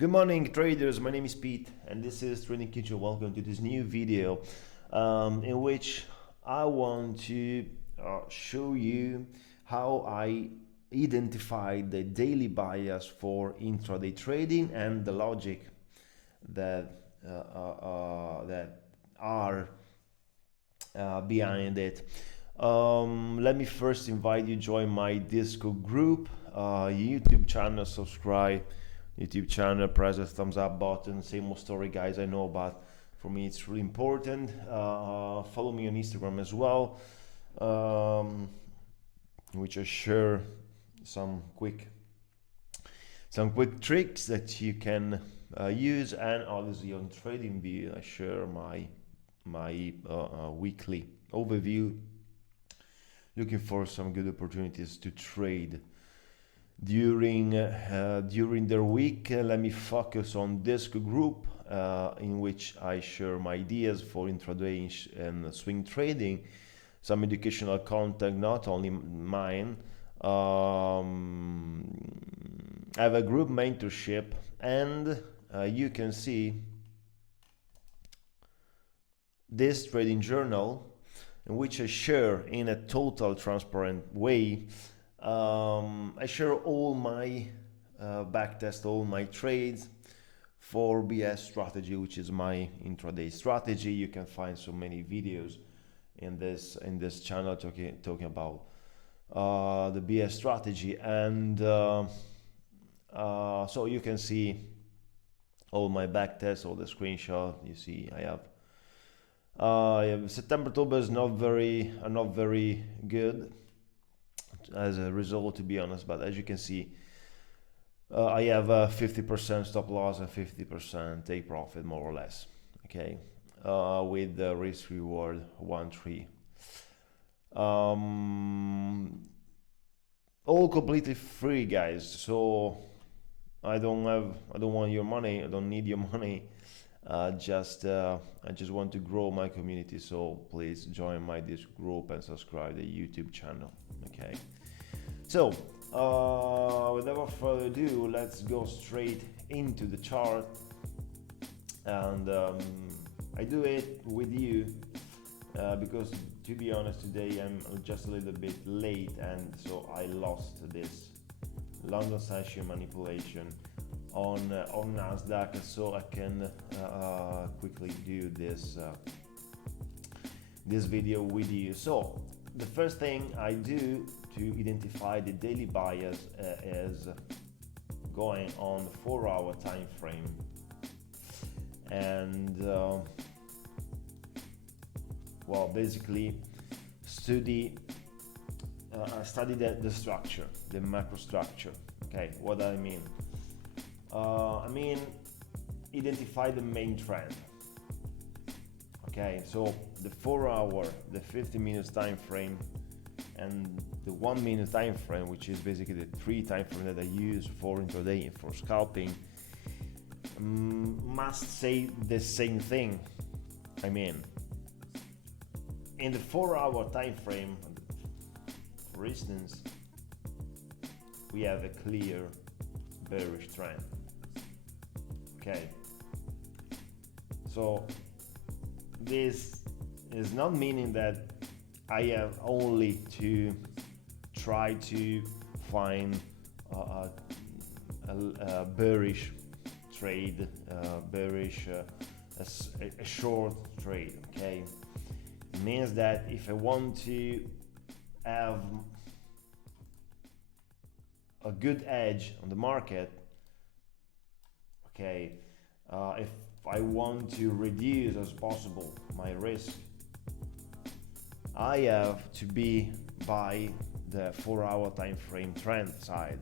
Good morning traders, my name is Pete and this is Trading Kitchen. Welcome to this new video in which I want to show you how I identified the daily bias for intraday trading and the logic that that are behind it. Let me first invite you to join my Discord group, YouTube channel, subscribe YouTube channel, press the thumbs up button. Same old story, guys, I know, but for me it's really important. Follow me on Instagram as well, which I share some quick tricks that you can use, and obviously on TradingView I share my weekly overview, looking for some good opportunities to trade during their week. Let me focus on this group in which I share my ideas for intraday and swing trading, some educational content, not only mine. I have a group mentorship, and you can see this trading journal in which I share in a total transparent way. I share all my backtest, all my trades for BS strategy, which is my intraday strategy. You can find so many videos in this channel talking about the BS strategy, and so you can see all my backtests, all the screenshot. You see I have September, October is not very good as a result, to be honest, but as you can see, I have a 50% stop loss and 50% take profit, more or less, okay, with the risk reward 1-3, all completely free, guys. So I don't want your money, I don't need your money. I just want to grow my community, so please join my Discord group and subscribe to the YouTube channel. Okay, so without further ado, let's go straight into the chart, and I do it with you because, to be honest, today I'm just a little bit late, and so I lost this London session manipulation on Nasdaq, so I can quickly do this video with you. So the first thing I do to identify the daily bias is going on the 4-hour time frame, and well, basically study the structure, the macro structure. Okay, what do I mean? I mean, identify the main trend. Okay, so the 4-hour, the 50 minutes time frame, and the 1 minute time frame, which is basically the 3 time frame that I use for intraday and for scalping, must say the same thing. I mean, in the 4-hour time frame, for instance, we have a clear bearish trend. Okay, so this is not meaning that I have only to try to find a bearish trade, a short trade. Okay, it means that if I want to have a good edge on the market, okay, if I want to reduce as possible my risk, I have to be by the 4-hour time frame trend side.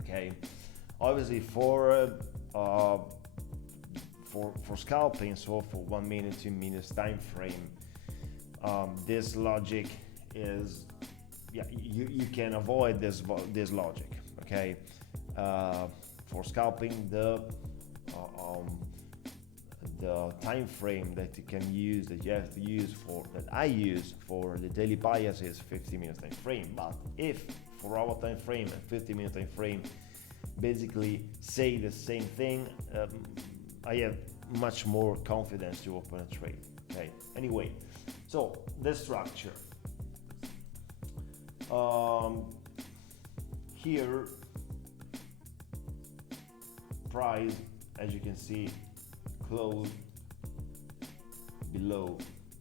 Okay, obviously for scalping, so for 1 minute, 2 minutes time frame, this logic is, yeah, you can avoid this logic. Okay, for scalping, the time frame that you can use, that you have to use for, that I use for the daily bias, is 50 minutes time frame. But if 4-hour time frame and 50 minute time frame basically say the same thing, I have much more confidence to open a trade. Okay, anyway, so the structure. Here, price, as you can see, closed below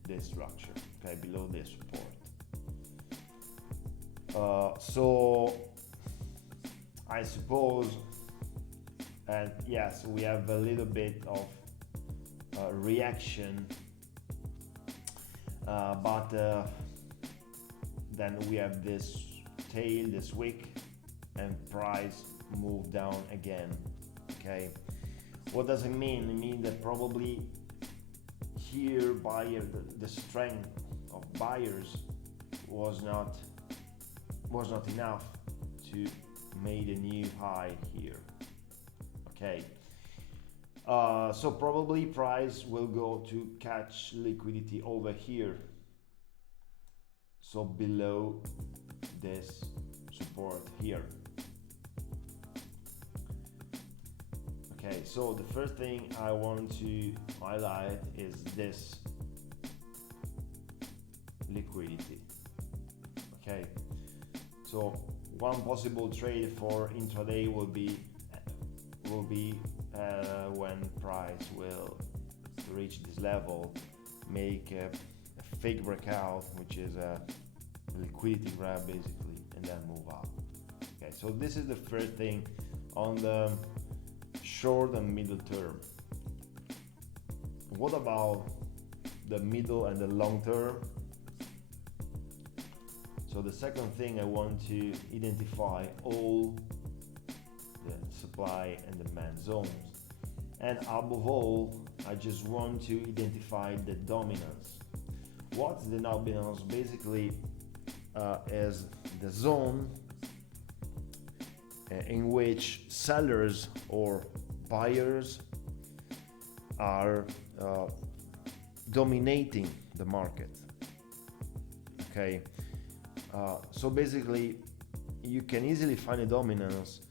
this structure, okay, below this support. So I suppose, and yes, we have a little bit of reaction, but then we have this tail this week and price move down again. Okay, what does it mean? It means that probably here the strength of buyers was not enough to make a new high here. Okay, so probably price will go to catch liquidity over here, so below this support here. Okay, so the first thing I want to highlight is this liquidity. Okay, so one possible trade for intraday will be when price will reach this level, make a fake breakout, which is a liquidity grab basically, and then move up. Okay, so this is the first thing on the short and middle term. What about the middle and the long term? So the second thing, I want to identify all the supply and demand zones, and above all, I just want to identify the dominance. What's the dominance? Basically is the zone in which sellers or buyers are dominating the market. Okay, so basically you can easily find a dominance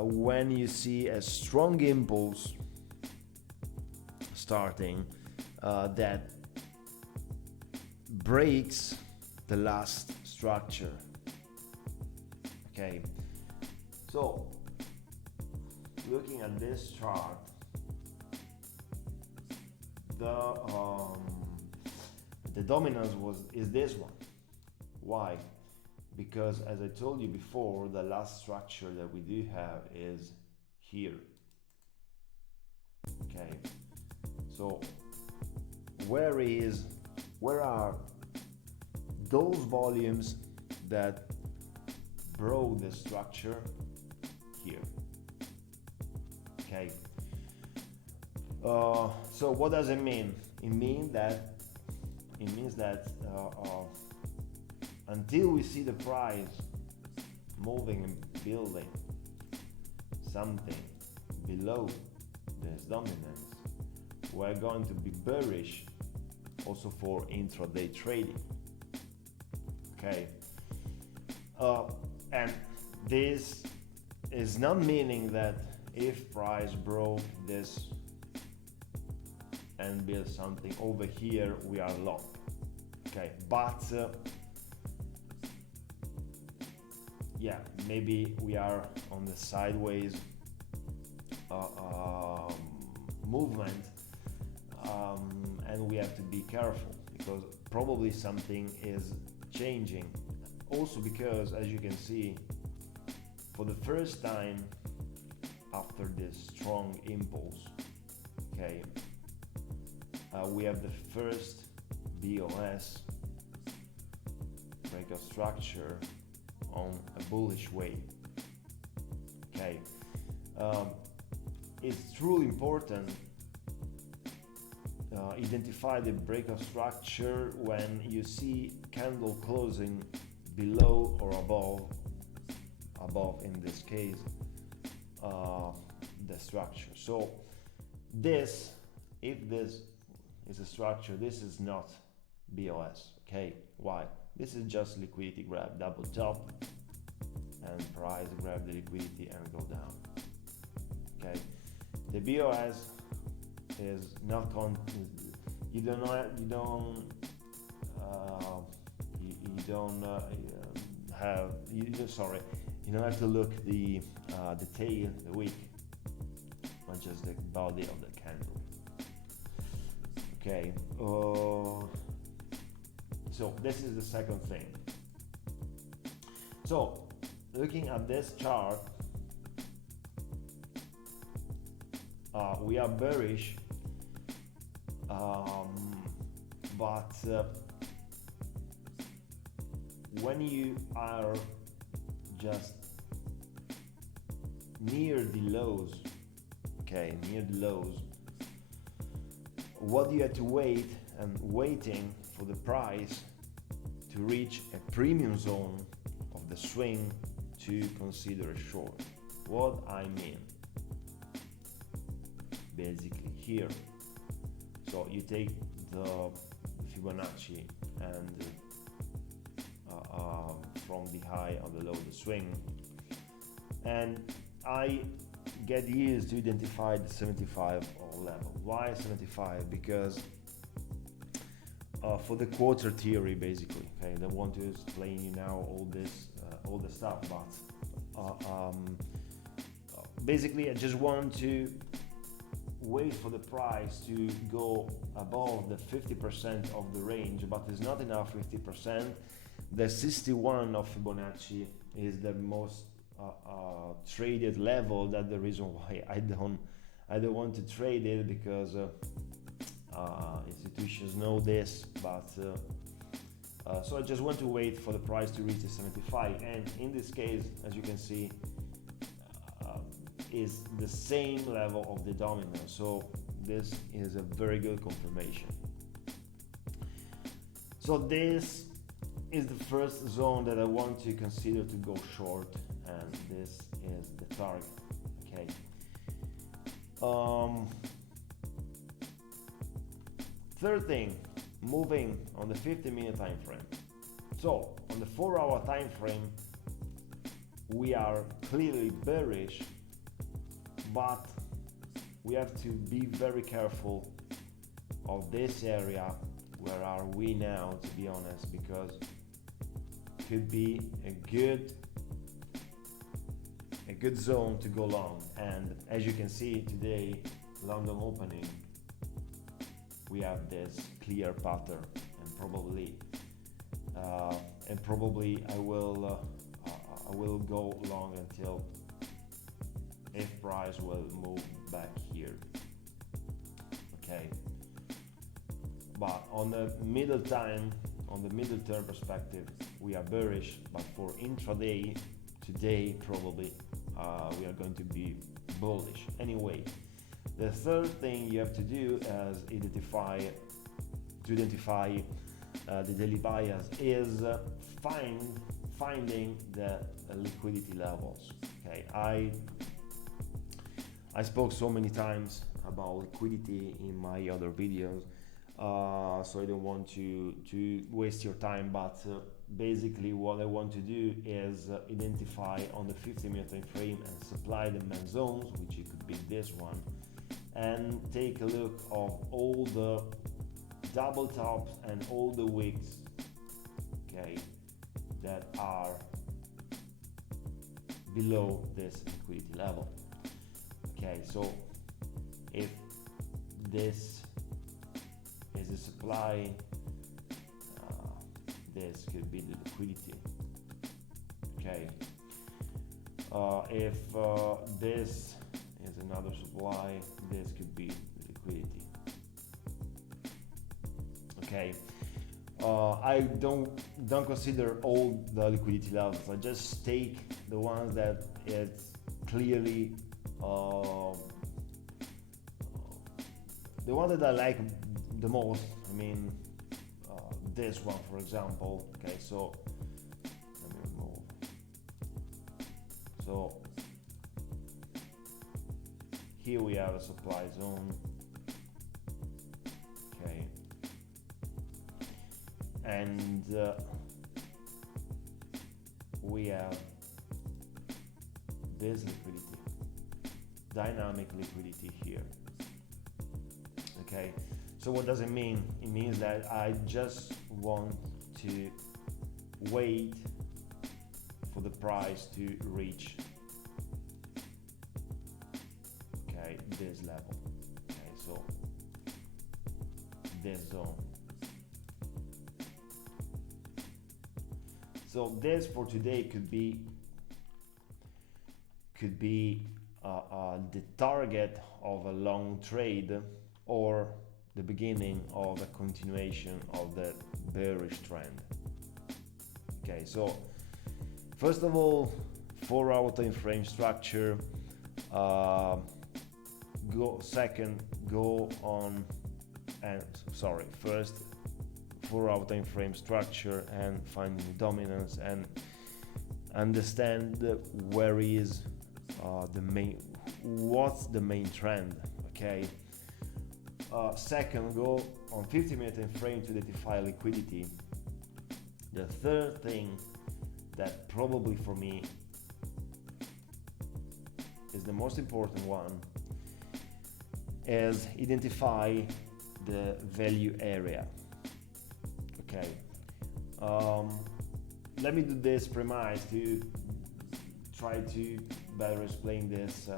when you see a strong impulse starting that breaks the last structure. Okay, so looking at this chart, the dominance is this one. Why? Because as I told you before, the last structure that we do have is here. Okay, so where are those volumes that broke the structure? Here. Okay, so what does it mean? It means that until we see the price moving and building something below this dominance, we're going to be bearish also for intraday trading. Okay, and this is not meaning that if price broke this and build something over here, we are long. Okay, but yeah, maybe we are on the sideways movement, and we have to be careful because probably something is changing. Also because, as you can see, for the first time after this strong impulse, okay, we have the first BOS breakout structure on a bullish wave. Okay, it's truly important identify the breakout structure when you see candle closing below or above in this case the structure. So this, if this is a structure, this is not BOS. Okay, why? This is just liquidity grab, double top, and price, grab the liquidity and go down. Okay, the BOS is not you don't have to look the tail, the wick, not just the body of the candle. Okay, so this is the second thing. So looking at this chart, we are bearish, but when you are just near the lows, what you have to wait and waiting for the price to reach a premium zone of the swing to consider a short. What I mean, basically here, so you take the Fibonacci and from the high on the low, the swing, and I get used to identify the 75 level. Why 75? Because for the quarter theory, basically, okay, I don't want to explain you now all the stuff, but basically I just want to wait for the price to go above the 50% of the range, but it's not enough 50%. The 61 of Fibonacci is the most traded level. That's the reason why I don't want to trade it, because institutions know this, but so I just want to wait for the price to reach the 75, and in this case, as you can see, is the same level of the dominance, so this is a very good confirmation. So this is the first zone that I want to consider to go short, and this is the target. Okay, third thing, moving on the 50-minute time frame. So on the 4-hour time frame, we are clearly bearish, but we have to be very careful of this area. Where are we now, to be honest, because it could be a good zone to go long. And as you can see today, London opening, we have this clear pattern, and probably I will go long until if price will move back here. Okay, but on the middle term perspective, we are bearish, but for intraday today probably we are going to be bullish. Anyway, the third thing you have to do is identify the daily bias is finding the liquidity levels. Okay, I spoke so many times about liquidity in my other videos, so I don't want to waste your time, but basically what I want to do is identify on the 50-minute time frame and supply demand zones, which it could be this one, and take a look of all the double tops and all the wicks, okay, that are below this liquidity level. Okay, so if this is a supply, this could be the liquidity. Okay, if this is another supply, this could be the liquidity. Okay, I don't consider all the liquidity levels. I just take the ones that it's clearly the one that I like the most. I mean, this one, for example. Okay, so let me remove. So here we have a supply zone. Okay, and we have this liquidity, dynamic liquidity here. Okay, so what does it mean? It means that I just want to wait for the price to reach, okay, this level. Okay, so this zone. So this for today could be the target of a long trade, or the beginning of a continuation of the bearish trend. Okay, so first of all, 4-hour time frame structure. First 4-hour time frame structure and finding the dominance and understand where is what's the main trend. Okay. Second, go on 50-minute time frame to identify liquidity. The third thing that probably for me is the most important one is identify the value area. Okay, let me do this premise to try to better explain this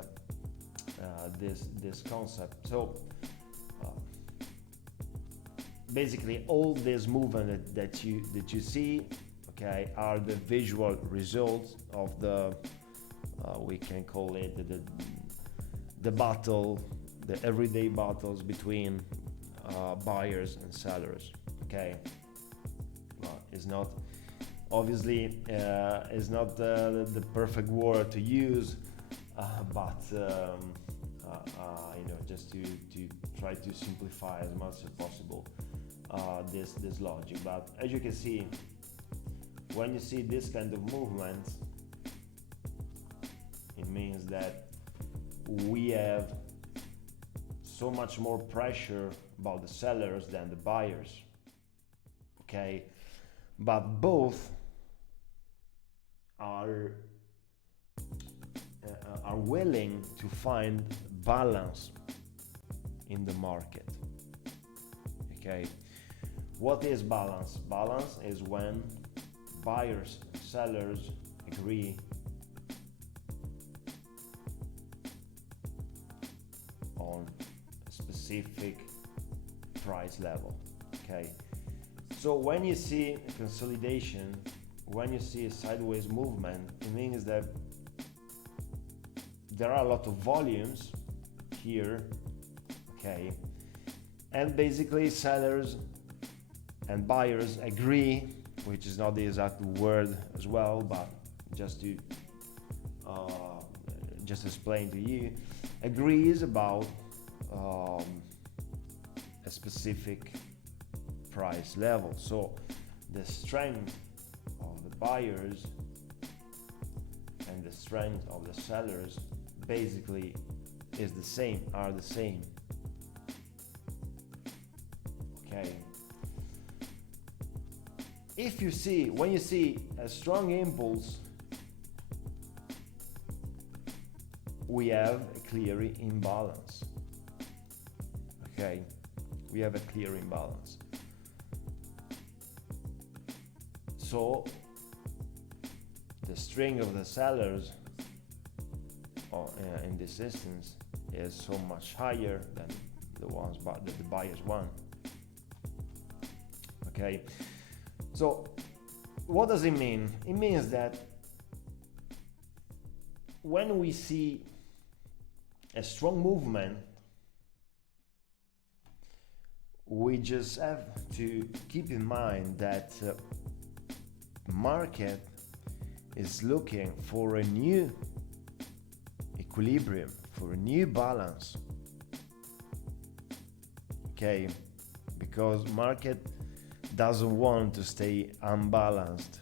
this concept. So basically all this movement that you see, okay, are the visual results of the we can call it the battle, the everyday battles between buyers and sellers. Okay, well, it's not obviously is not the perfect word to use, but you know, just to try to simplify as much as possible this logic. But as you can see, when you see this kind of movement, it means that we have so much more pressure about the sellers than the buyers. Okay, but both are willing to find balance in the market. Okay, what is balance? Balance is when buyers and sellers agree on a specific price level. Okay, so when you see a consolidation, when you see a sideways movement, it means that there are a lot of volumes here. Okay, and basically sellers and buyers agree, which is not the exact word as well, but just to just explain to you, agrees about a specific price level. So the strength of the buyers and the strength of the sellers basically is the same, are the same. Okay, if you see, when you see a strong impulse, we have a clear imbalance. Okay, we have a clear imbalance. So the strength of the sellers in this instance is so much higher than the ones that the buyers want. Okay, so what does it mean? It means that when we see a strong movement, we just have to keep in mind that market is looking for a new equilibrium, for a new balance. Okay, because market doesn't want to stay unbalanced.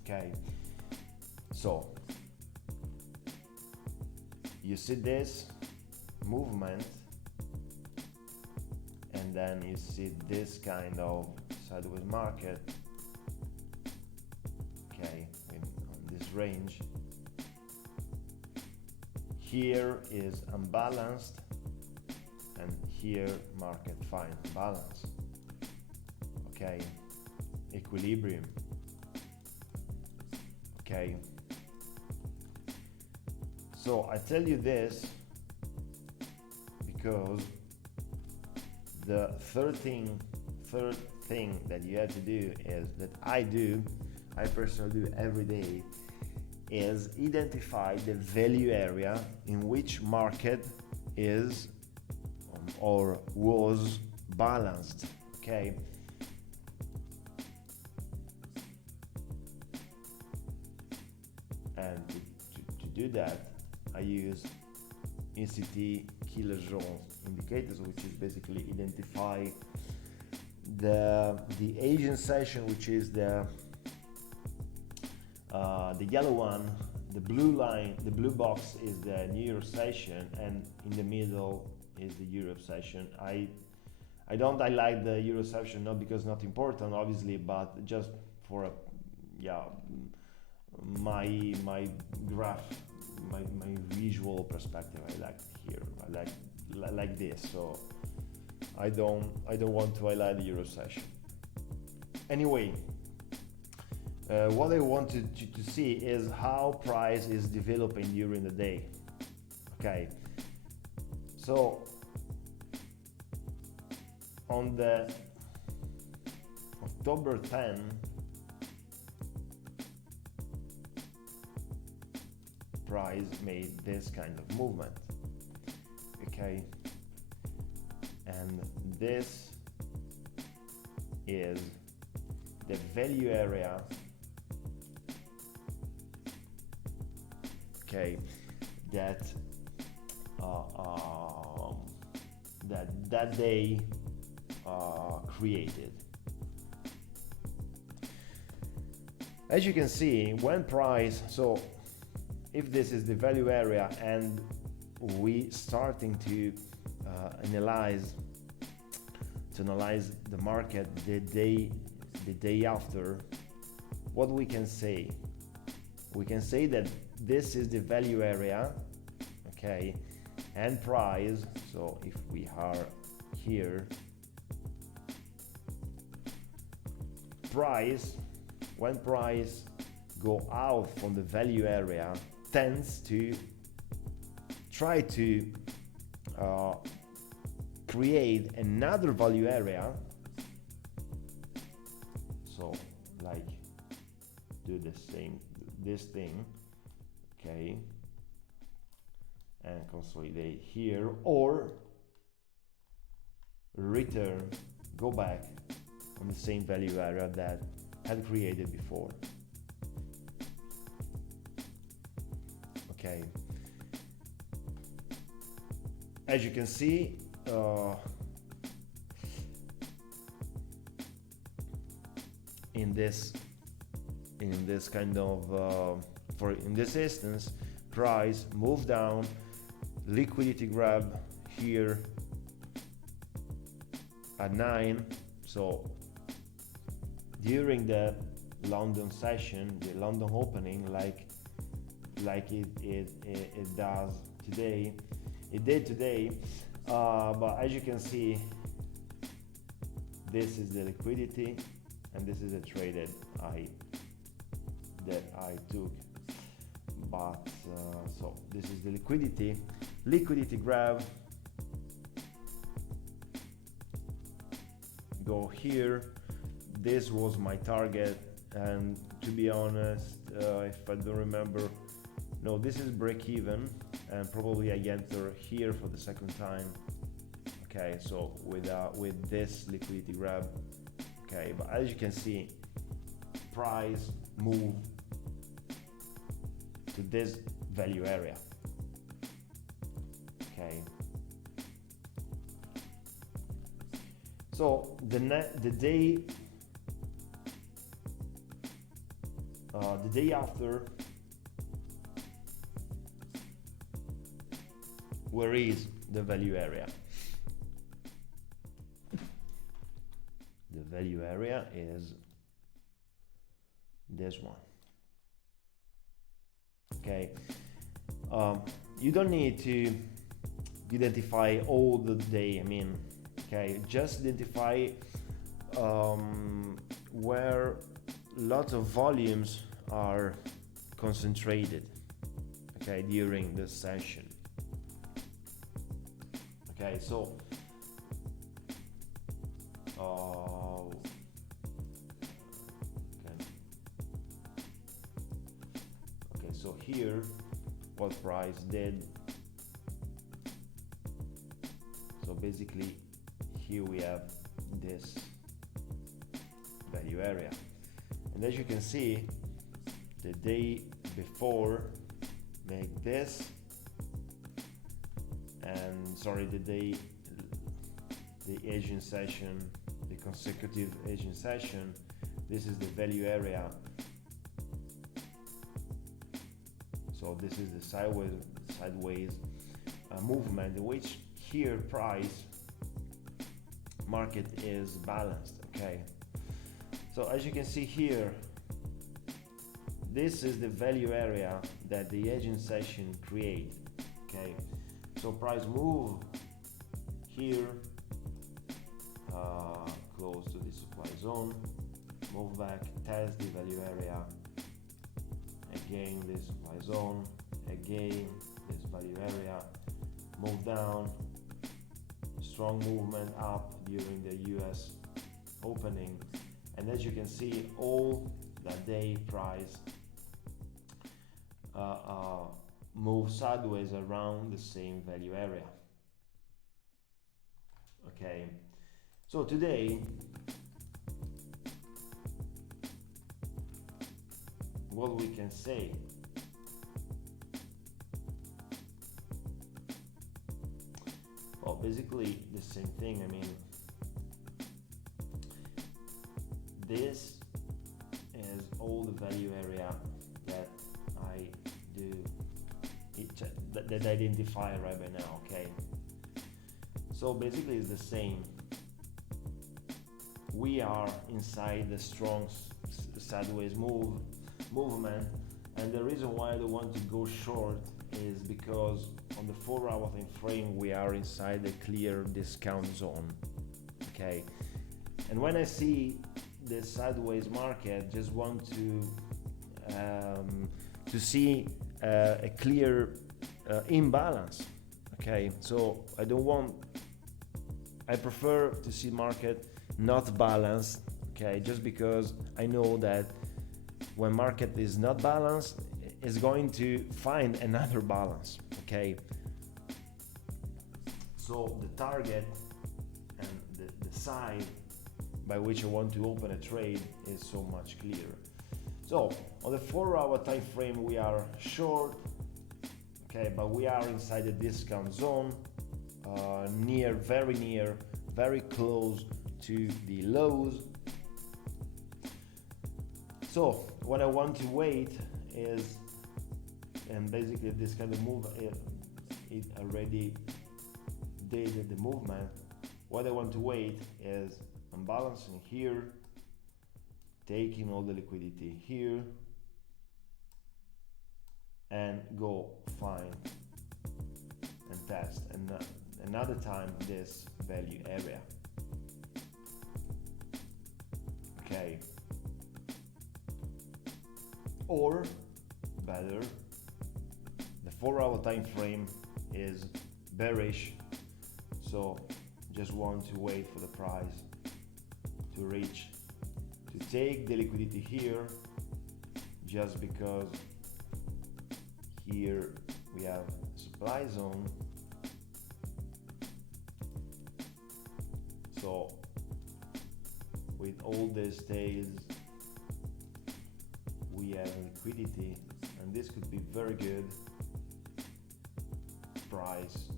Okay, so you see this movement, and then you see this kind of sideways market. Okay, range. Here is unbalanced, and here market find balance. Okay, equilibrium. Okay, so I tell you this because the third thing that you have to do is that I personally do every day, is identify the value area in which market is or was balanced. Okay, and to do that I use ECT killer zones indicators, which is basically identify the Asian session, which is the yellow one. The blue line, the blue box is the New York session, and in the middle is the Europe session. I don't highlight the Euro session, not because not important obviously, but just for a my graph, my visual perspective. I like here. I like this, so I don't want to highlight the Euro session. Anyway, what I wanted you to see is how price is developing during the day. Okay, so on the October 10, price made this kind of movement. Okay, and this is the value area. Okay, that that day created. As you can see, when price, so if this is the value area and we starting to analyze the market the day after, what we can say that this is the value area, okay, and price. So if we are here, price, when price go out from the value area, tends to try to create another value area. So like do this thing, okay, and consolidate here, or return, go back on the same value area that had created before. Okay, as you can see, in this kind of in this instance, price move down, liquidity grab here at 9. So during the London session, the London opening, like it does today, it did today, but as you can see, this is the liquidity and this is a trade that I took. But so this is the liquidity grab, go here. This was my target, and to be honest, if I don't remember, no, this is break even, and probably I enter here for the second time. Okay, so with this liquidity grab, okay, but as you can see, price move to this value area. Okay, so the day after, where is the value area? The value area is this one. Okay, you don't need to identify all the day. I mean, okay, just identify where lots of volumes are concentrated, okay, during this session. Okay, so okay, so here what price did, so basically here we have this value area, and as you can see, the day before make this, and sorry, the Asian session, the consecutive Asian session, this is the value area. So this is the sideways movement in which here price market is balanced. Okay, so as you can see here, this is the value area that the Asian session create. Okay, so price move here close to the supply zone, move back, test the value area, again this supply zone, again this value area, move down, strong movement up during the US opening, and as you can see, all that day price move sideways around the same value area. Okay, so today what we can say, well, basically the same thing. I mean, this is all the value area that I do that I identify right by now. Okay, so basically it's the same. We are inside the strong sideways movement, and the reason why I don't want to go short is because on the 4-hour time frame we are inside the clear discount zone. Okay, and when I see the sideways market, just want to see a clear imbalance. Okay, so I prefer to see market not balanced. Okay, just because I know that when market is not balanced, it's going to find another balance. Okay, so the target and the side by which I want to open a trade is so much clearer. So on the 4-hour time frame we are short, okay, but we are inside the discount zone, very close to the lows. So what I want to wait is, and basically this kind of move, it already did the movement. What I want to wait is unbalancing here, taking all the liquidity here, and go find and test another time this value area. Okay, or better, the 4-hour time frame is bearish, so just want to wait for the price to take the liquidity here, just because here we have supply zone. So with all these tails we have liquidity, and this could be very good. Price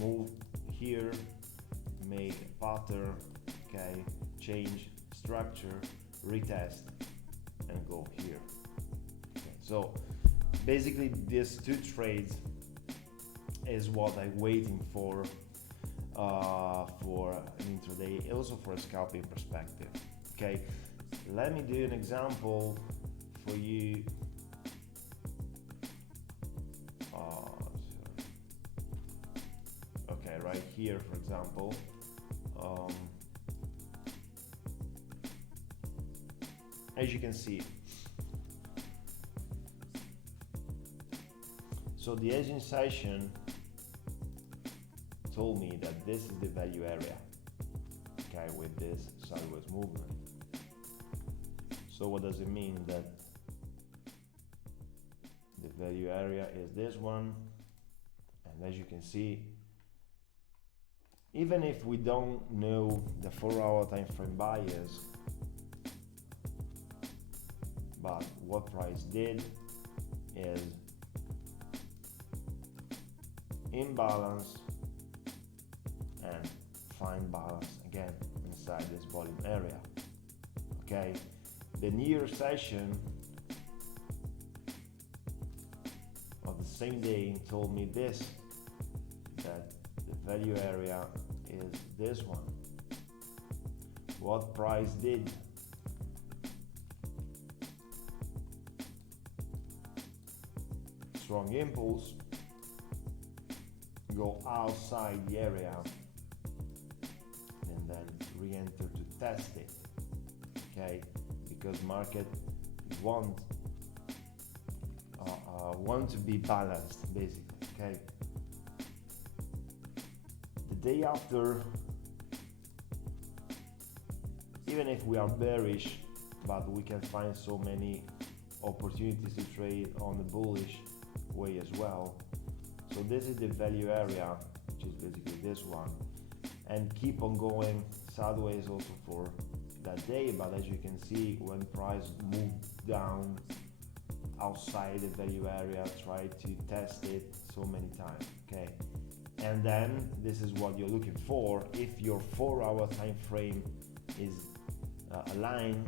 move here, make a pattern, okay, change structure, retest, and go here. Okay, so basically these two trades is what I'm waiting for an intraday, also for a scalping perspective. Okay, let me do an example for you. Okay, right here, for example, as you can see, so the hedging session told me that this is the value area, okay, with this sideways movement. So what does it mean? That the value area is this one, and as you can see, even if we don't know the 4-hour time frame bias, but what price did is imbalance and find balance again inside this volume area. Okay, the near session of the same day told me this, that the value area is this one. What price did? Strong impulse, go outside the area and then re-enter to test it, okay, because market want to be balanced basically, okay. The day after, even if we are bearish, but we can find so many opportunities to trade on the bullish way as well. So this is the value area, which is basically this one, and keep on going sideways also for that day. But as you can see, when price moved down outside the value area, try to test it so many times, okay. And then this is what you're looking for. If your 4-hour time frame is aligned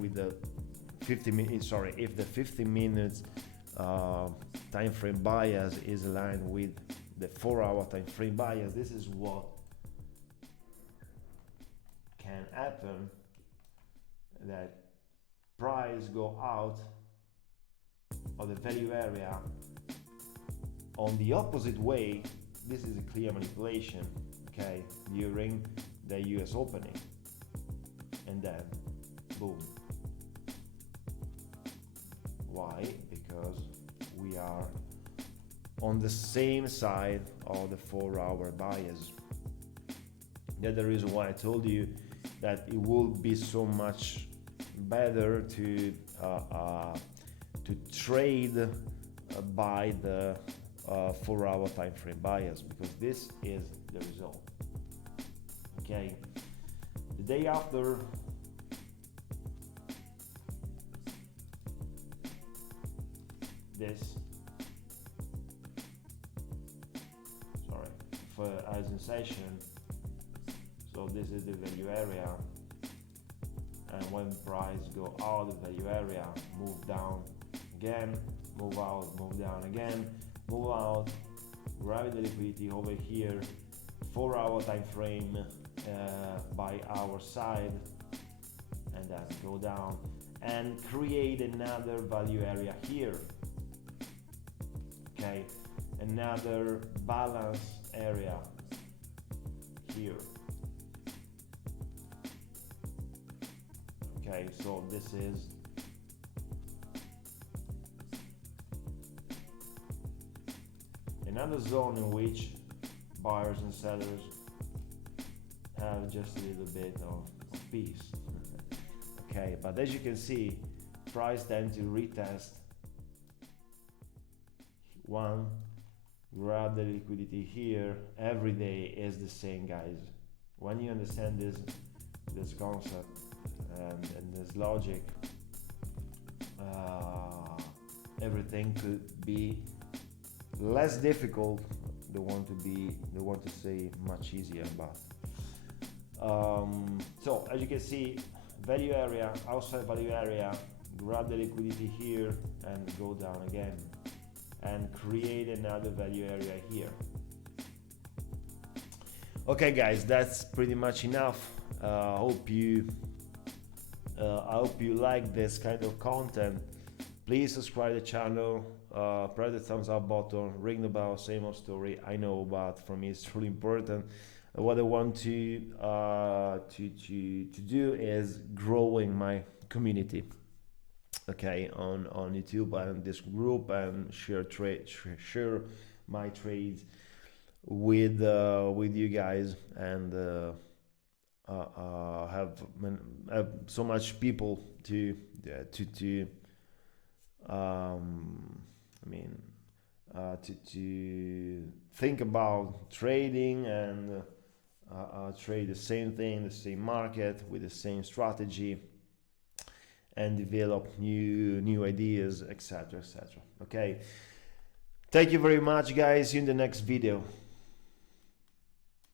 with the 50 minutes, sorry, if the 50 minutes time frame bias is aligned with the 4-hour time frame bias, this is what can happen, that price go out of the value area on the opposite way. This is a clear manipulation, okay, during the US opening, and then boom. Why? Because we are on the same side of the 4-hour bias. That's the reason why I told you that it will be so much better to trade by the 4-hour time frame bias, because this is the result, okay. The day after, this, sorry, for as in session, so this is the value area, and when price go out of the value area, move down again, move out, move down again, move out, grab the liquidity over here, 4-hour time frame by our side, and then go down and create another value area here, okay, another balance area here, okay. So this is another zone in which buyers and sellers have just a little bit of peace. Okay, but as you can see, price tend to retest one, grab the liquidity here. Every day is the same, guys. When you understand this concept and this logic, everything could be less difficult. They want to say much easier, but so as you can see, value area, outside value area, grab the liquidity here and go down again and create another value area here. Okay guys, that's pretty much enough. Hope you I hope you like this kind of content. Please subscribe to the channel, press the thumbs up button, ring the bell, same old story. I know, but for me it's really important. What I want to do is growing my community, okay, on YouTube and this group, and share my trades with you guys, and have so much people to I mean to think about trading, and trade the same thing, the same market with the same strategy, and develop new ideas, etc., etc. Okay, thank you very much, guys. See you in the next video.